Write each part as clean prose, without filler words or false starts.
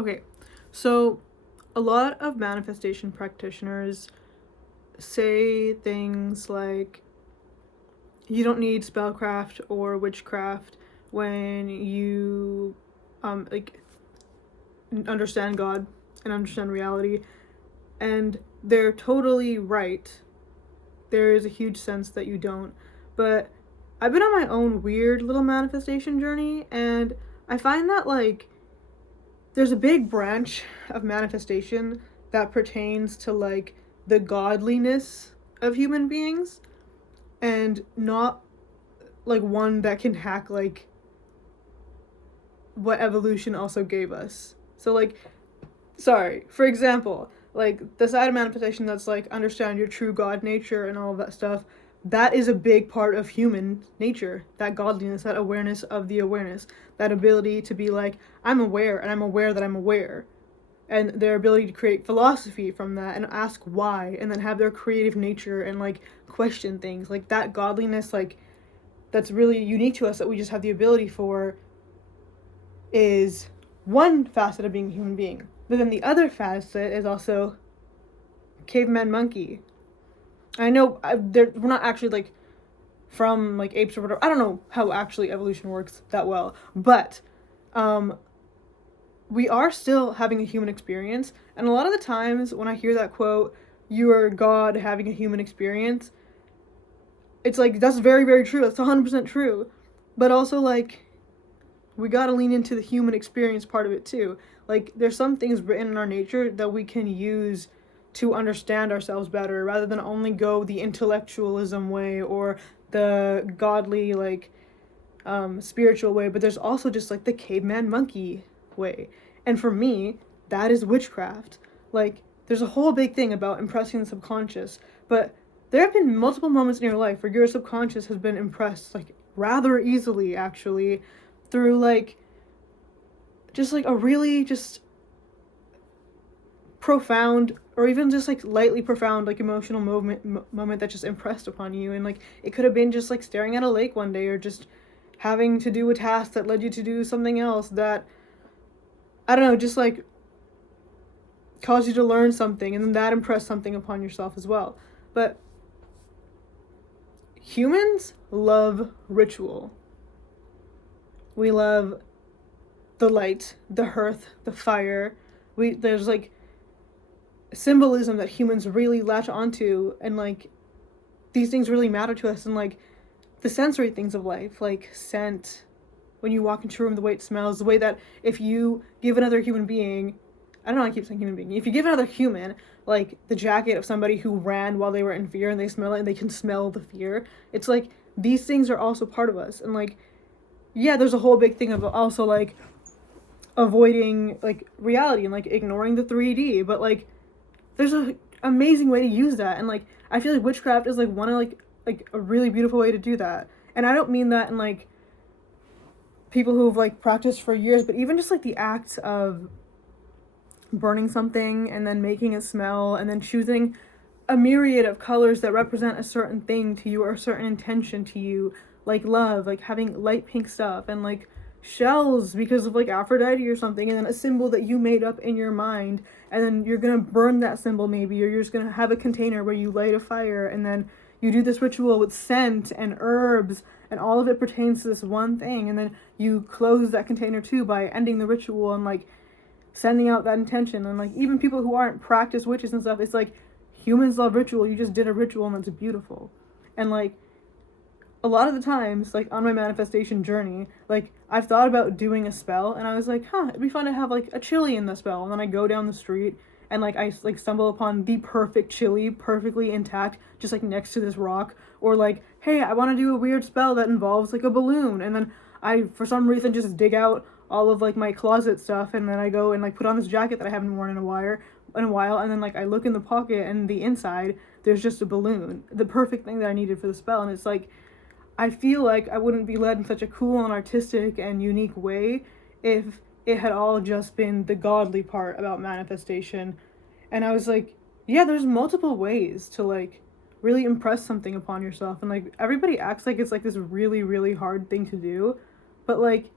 Okay, so a lot of manifestation practitioners say things like you don't need spellcraft or witchcraft when you like understand God and understand reality, and they're totally right. There is a huge sense that you don't, but I've been on my own weird little manifestation journey, and I find that like there's a big branch of manifestation that pertains to like the godliness of human beings, and not like one that can hack like what evolution also gave us. So like, sorry, for example, like the side of manifestation that's like understand your true god nature and all of that stuff, that is a big part of human nature. That godliness, that awareness of the awareness, that ability to be like, I'm aware and I'm aware that I'm aware, and their ability to create philosophy from that and ask why, and then have their creative nature and like question things, like that godliness, like that's really unique to us, that we just have the ability for, is one facet of being a human being. But then the other facet is also caveman monkey. I know we're not actually like from like apes or whatever. I don't know how actually evolution works that well, but um, we are still having a human experience. And a lot of the times when I hear that quote, "You are God having a human experience," it's like that's very very true. That's 100% true. But also like we gotta lean into the human experience part of it too. Like there's some things written in our nature that we can use to understand ourselves better, rather than only go the intellectualism way or the godly like spiritual way. But there's also just like the caveman monkey way, and for me that is witchcraft. Like there's a whole big thing about impressing the subconscious, but there have been multiple moments in your life where your subconscious has been impressed like rather easily actually, through like just like a really just profound, or even just like lightly profound like emotional moment that just impressed upon you. And like it could have been just like staring at a lake one day, or just having to do a task that led you to do something else that, I don't know, just like caused you to learn something, and then that impressed something upon yourself as well. But humans love ritual. We love the light, the hearth, the fire. There's like symbolism that humans really latch onto, and like these things really matter to us. And like the sensory things of life, like scent, when you walk into a room, the way it smells, the way that if you give another human being, I don't know, I keep saying human being, if you give another human like the jacket of somebody who ran while they were in fear, and they smell it and they can smell the fear, it's like these things are also part of us. And like, yeah, there's a whole big thing of also like avoiding like reality and like ignoring the 3D, but like there's a amazing way to use that. And like I feel like witchcraft is like one of like a really beautiful way to do that. And I don't mean that in like people who've like practiced for years, but even just like the act of burning something and then making it smell, and then choosing a myriad of colors that represent a certain thing to you or a certain intention to you, like love, like having light pink stuff, and like shells because of like Aphrodite or something, and then a symbol that you made up in your mind, and then you're gonna burn that symbol maybe, or you're just gonna have a container where you light a fire, and then you do this ritual with scent and herbs, and all of it pertains to this one thing, and then you close that container too by ending the ritual and like sending out that intention. And like even people who aren't practiced witches and stuff, it's like humans love ritual. You just did a ritual and it's beautiful. And like a lot of the times, like on my manifestation journey, like I've thought about doing a spell, and I was like, it'd be fun to have like a chili in the spell. And then I go down the street and like I like stumble upon the perfect chili, perfectly intact, just like next to this rock. Or like, hey, I want to do a weird spell that involves like a balloon, and then I for some reason just dig out all of like my closet stuff, and then I go and like put on this jacket that I haven't worn in a while, and then like I look in the pocket, and the inside there's just a balloon, the perfect thing that I needed for the spell. And it's like I feel like I wouldn't be led in such a cool and artistic and unique way if it had all just been the godly part about manifestation. And I was like, yeah, there's multiple ways to like really impress something upon yourself. And like everybody acts like it's like this really, really hard thing to do. But like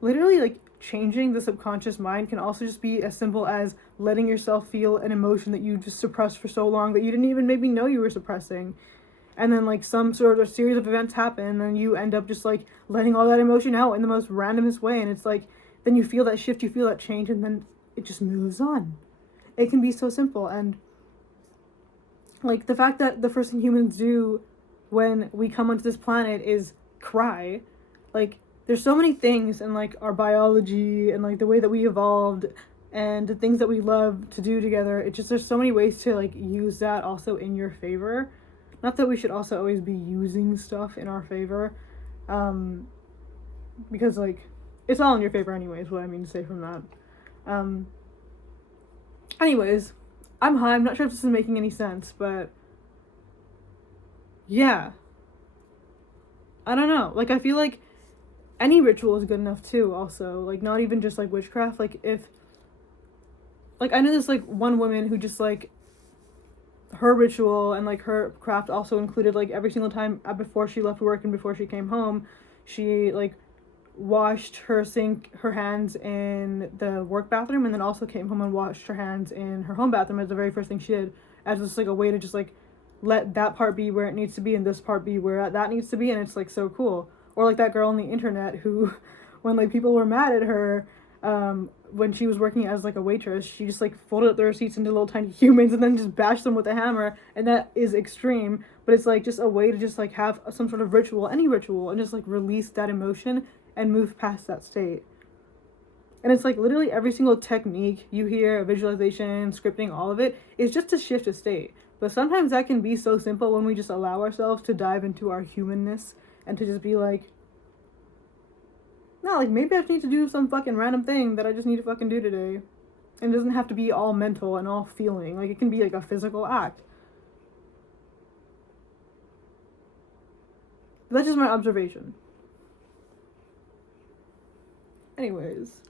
literally like changing the subconscious mind can also just be as simple as letting yourself feel an emotion that you just suppressed for so long that you didn't even maybe know you were suppressing. And then like some sort of series of events happen, and then you end up just like letting all that emotion out in the most randomest way, and it's like then you feel that shift, you feel that change, and then it just moves on. It can be so simple. And like the fact that the first thing humans do when we come onto this planet is cry, like there's so many things in like our biology and like the way that we evolved and the things that we love to do together. It just, there's so many ways to like use that also in your favor. Not that we should also always be using stuff in our favor, because like it's all in your favor anyways, what I mean to say from that. Anyways, I'm high. I'm not sure if this is making any sense, but yeah. I don't know. Like, I feel like any ritual is good enough too, also. Like, not even just like witchcraft. Like, if. Like, I know there's like one woman who just like. Her ritual and like her craft also included like every single time before she left work and before she came home, she like washed her hands in the work bathroom, and then also came home and washed her hands in her home bathroom as the very first thing she did, as just like a way to just like let that part be where it needs to be and this part be where that needs to be. And it's like so cool. Or like that girl on the internet who when like people were mad at her when she was working as like a waitress, she just like folded up the receipts into little tiny humans and then just bashed them with a hammer. And that is extreme, but it's like just a way to just like have some sort of ritual, any ritual, and just like release that emotion and move past that state. And it's like literally every single technique you hear, visualization, scripting, all of it is just to shift a state. But sometimes that can be so simple when we just allow ourselves to dive into our humanness and to just be like, no, like maybe I just need to do some fucking random thing that I just need to fucking do today. And it doesn't have to be all mental and all feeling. Like it can be like a physical act. That's just my observation. Anyways.